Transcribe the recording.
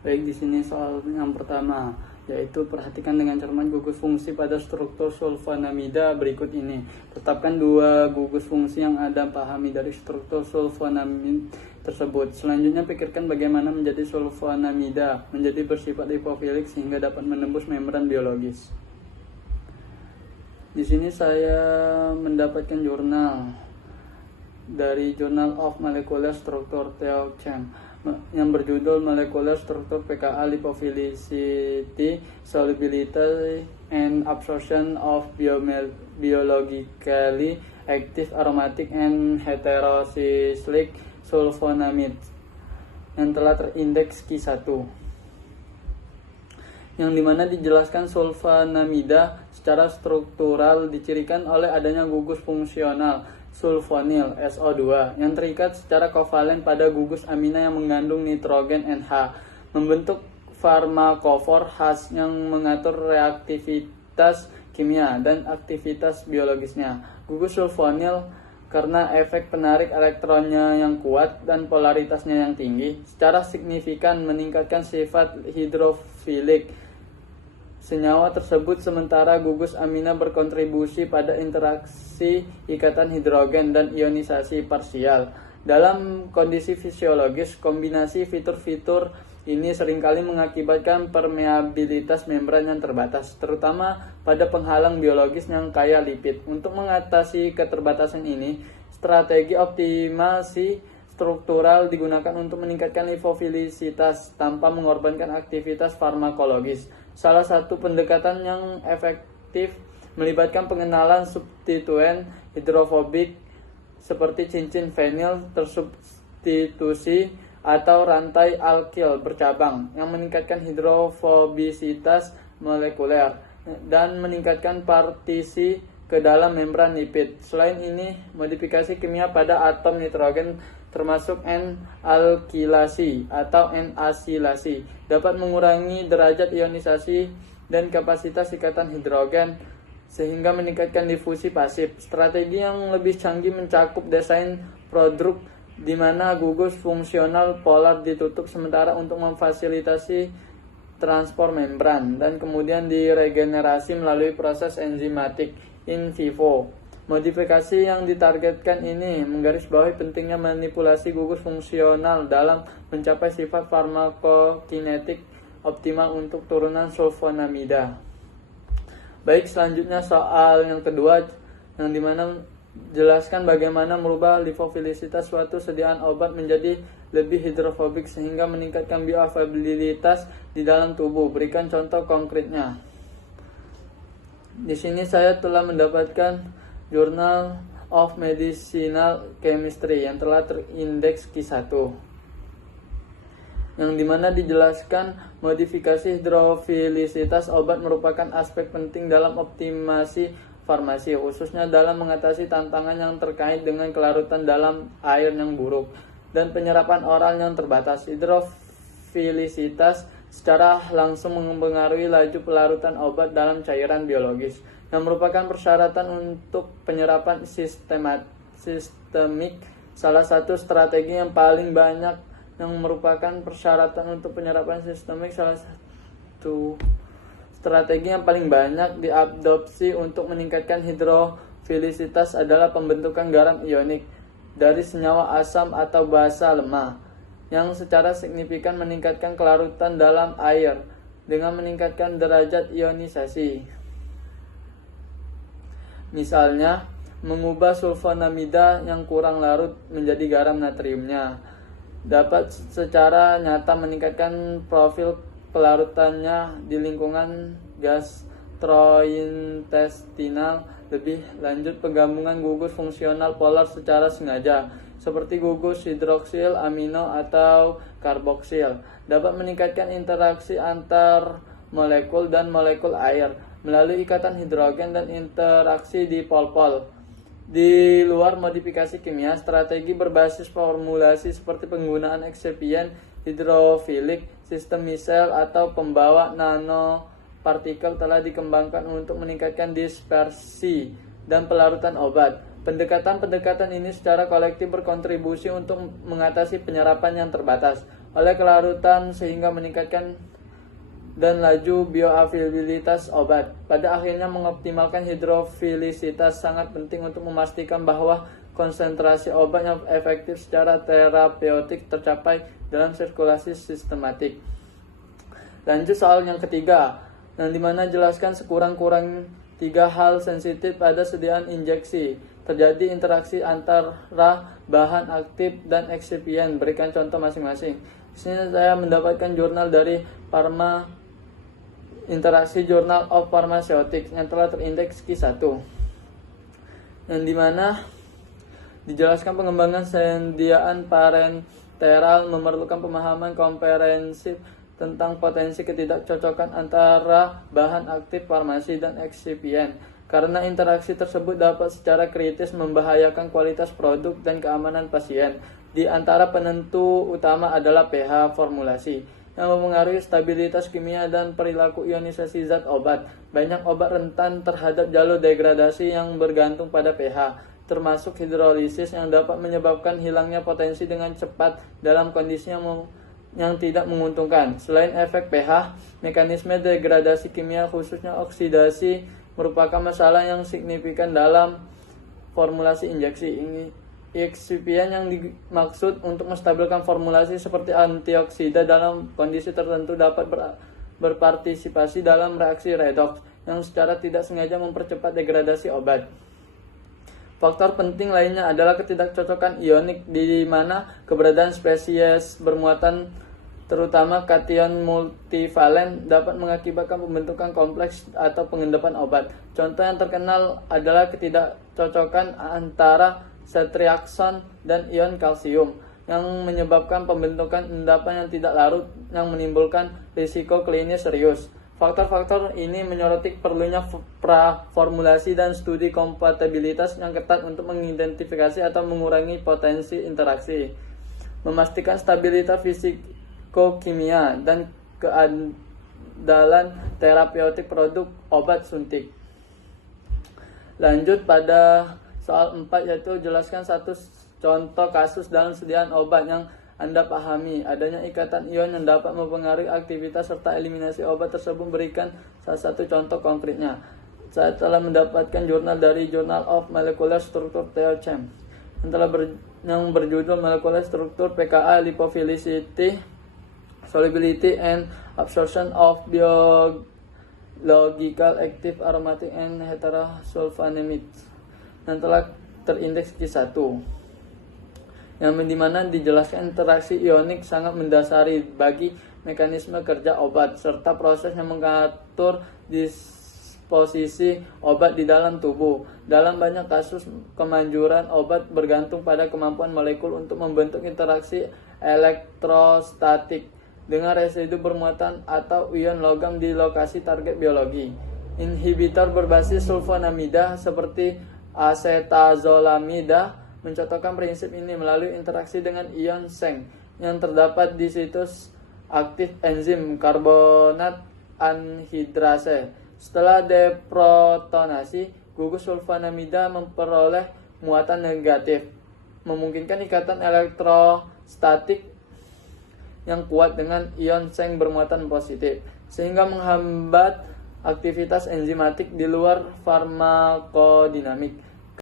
Baik, di sini soal yang pertama, yaitu perhatikan dengan cermat gugus fungsi pada struktur sulfonamida berikut ini. Tetapkan dua gugus fungsi yang Anda pahami dari struktur sulfonamida tersebut. Selanjutnya, pikirkan bagaimana menjadi sulfonamida menjadi bersifat lipofilik sehingga dapat menembus membran biologis. Di sini saya mendapatkan jurnal dari Journal of Molecular Structure Theo Cheng yang berjudul Molecular Structure pKa Lipophilicity, Solubility and Absorption of Biologically Active Aromatic and Heterocyclic Sulfonamides yang telah terindeks Q1, yang dimana dijelaskan sulfonamida secara struktural dicirikan oleh adanya gugus fungsional sulfonil SO2 yang terikat secara kovalen pada gugus amina yang mengandung nitrogen NH, membentuk farmakofor khas yang mengatur reaktivitas kimia dan aktivitas biologisnya. Gugus sulfonil karena efek penarik elektronnya yang kuat dan polaritasnya yang tinggi, secara signifikan meningkatkan sifat hidrofilik senyawa tersebut, sementara gugus amina berkontribusi pada interaksi ikatan hidrogen dan ionisasi parsial. Dalam kondisi fisiologis, kombinasi fitur-fitur ini seringkali mengakibatkan permeabilitas membran yang terbatas, terutama pada penghalang biologis yang kaya lipid. Untuk mengatasi keterbatasan ini, strategi optimasi struktural digunakan untuk meningkatkan lipofilisitas tanpa mengorbankan aktivitas farmakologis. Salah satu pendekatan yang efektif melibatkan pengenalan substituen hidrofobik seperti cincin vinil tersubstitusi atau rantai alkil bercabang yang meningkatkan hidrofobisitas molekuler dan meningkatkan partisi ke dalam membran lipid. Selain ini, modifikasi kimia pada atom nitrogen termasuk N-alkilasi atau N-asilasi dapat mengurangi derajat ionisasi dan kapasitas ikatan hidrogen sehingga meningkatkan difusi pasif. Strategi yang lebih canggih mencakup desain prodrug di mana gugus fungsional polar ditutup sementara untuk memfasilitasi transport membran dan kemudian diregenerasi melalui proses enzimatik in vivo. Modifikasi yang ditargetkan ini menggarisbawahi pentingnya manipulasi gugus fungsional dalam mencapai sifat farmakokinetik optimal untuk turunan sulfonamida. Baik, selanjutnya soal yang kedua, yang dimana jelaskan bagaimana merubah lipofilisitas suatu sediaan obat menjadi lebih hidrofobik sehingga meningkatkan bioavailabilitas di dalam tubuh. Berikan contoh konkretnya. Di sini saya telah mendapatkan Journal of Medicinal Chemistry yang telah terindeks Q1, yang dimana dijelaskan modifikasi hidrofilisitas obat merupakan aspek penting dalam optimasi farmasi, khususnya dalam mengatasi tantangan yang terkait dengan kelarutan dalam air yang buruk dan penyerapan oral yang terbatas. Hidrofilisitas secara langsung mempengaruhi laju pelarutan obat dalam cairan biologis, yang merupakan persyaratan untuk penyerapan sistemik. Salah satu strategi yang paling banyak yang merupakan persyaratan untuk penyerapan sistemik, salah satu strategi yang paling banyak diadopsi untuk meningkatkan hidrofilisitas adalah pembentukan garam ionik dari senyawa asam atau basa lemah, yang secara signifikan meningkatkan kelarutan dalam air dengan meningkatkan derajat ionisasi. Misalnya, mengubah sulfonamida yang kurang larut menjadi garam natriumnya dapat secara nyata meningkatkan profil pelarutannya di lingkungan gastrointestinal. Lebih lanjut, penggabungan gugus fungsional polar secara sengaja seperti gugus hidroksil, amino, atau karboksil dapat meningkatkan interaksi antar molekul dan molekul air melalui ikatan hidrogen dan interaksi di pol-pol. Di luar modifikasi kimia, strategi berbasis formulasi seperti penggunaan eksipien hidrofilik, sistem misel, atau pembawa nanopartikel telah dikembangkan untuk meningkatkan dispersi dan pelarutan obat. Pendekatan-pendekatan ini secara kolektif berkontribusi untuk mengatasi penyerapan yang terbatas, oleh kelarutan sehingga meningkatkan dan laju bioavailabilitas obat. Pada akhirnya mengoptimalkan hidrofilisitas sangat penting untuk memastikan bahwa konsentrasi obat yang efektif secara terapeutik tercapai dalam sirkulasi sistematik. Lanjut soal yang ketiga, yang dimana jelaskan sekurang-kurang 3 hal sensitif pada sediaan injeksi. Terjadi interaksi antara bahan aktif dan eksipien. Berikan contoh masing-masing. Di sini saya mendapatkan jurnal dari Pharma Interaksi Journal of Pharmaceutics yang telah terindeks Q1, yang dimana dijelaskan pengembangan sediaan parenteral memerlukan pemahaman komprehensif tentang potensi ketidakcocokan antara bahan aktif farmasi dan eksipien, karena interaksi tersebut dapat secara kritis membahayakan kualitas produk dan keamanan pasien. Di antara penentu utama adalah pH formulasi yang mempengaruhi stabilitas kimia dan perilaku ionisasi zat obat. Banyak obat rentan terhadap jalur degradasi yang bergantung pada pH, termasuk hidrolisis yang dapat menyebabkan hilangnya potensi dengan cepat dalam kondisi yang tidak menguntungkan. Selain efek pH, mekanisme degradasi kimia khususnya oksidasi merupakan masalah yang signifikan dalam formulasi injeksi. Eksipien yang dimaksud untuk menstabilkan formulasi seperti antioksida dalam kondisi tertentu dapat berpartisipasi dalam reaksi redoks yang secara tidak sengaja mempercepat degradasi obat. Faktor penting lainnya adalah ketidakcocokan ionik, di mana keberadaan spesies bermuatan terutama kation multivalen dapat mengakibatkan pembentukan kompleks atau pengendapan obat. Contoh yang terkenal adalah ketidakcocokan antara ceftriaxone dan ion kalsium yang menyebabkan pembentukan endapan yang tidak larut yang menimbulkan risiko klinis serius. Faktor-faktor ini menyoroti perlunya praformulasi dan studi kompatibilitas yang ketat untuk mengidentifikasi atau mengurangi potensi interaksi, memastikan stabilitas fisikokimia dan keandalan terapeutik produk obat suntik. Lanjut pada soal 4, yaitu jelaskan satu contoh kasus dalam sediaan obat yang Anda pahami. Adanya ikatan ion yang dapat mempengaruhi aktivitas serta eliminasi obat tersebut. Berikan salah satu contoh konkretnya. Saya telah mendapatkan jurnal dari Journal of Molecular Structure Theochem yang berjudul Molecular Structure PKA Lipophilicity, Solubility and Absorption of Biological Active Aromatic and Heterosulfonamides, yang telah terindeks Q1, yang dimana dijelaskan interaksi ionik sangat mendasari bagi mekanisme kerja obat serta proses yang mengatur disposisi obat di dalam tubuh. Dalam banyak kasus, kemanjuran obat bergantung pada kemampuan molekul untuk membentuk interaksi elektrostatik dengan residu bermuatan atau ion logam di lokasi target biologi. Inhibitor berbasis sulfonamida seperti acetazolamida mencontohkan prinsip ini melalui interaksi dengan ion seng yang terdapat di situs aktif enzim karbonat anhidrase. Setelah deprotonasi, gugus sulfonamida memperoleh muatan negatif, memungkinkan ikatan elektrostatik yang kuat dengan ion seng bermuatan positif, sehingga menghambat aktivitas enzimatik di luar farmakodinamik.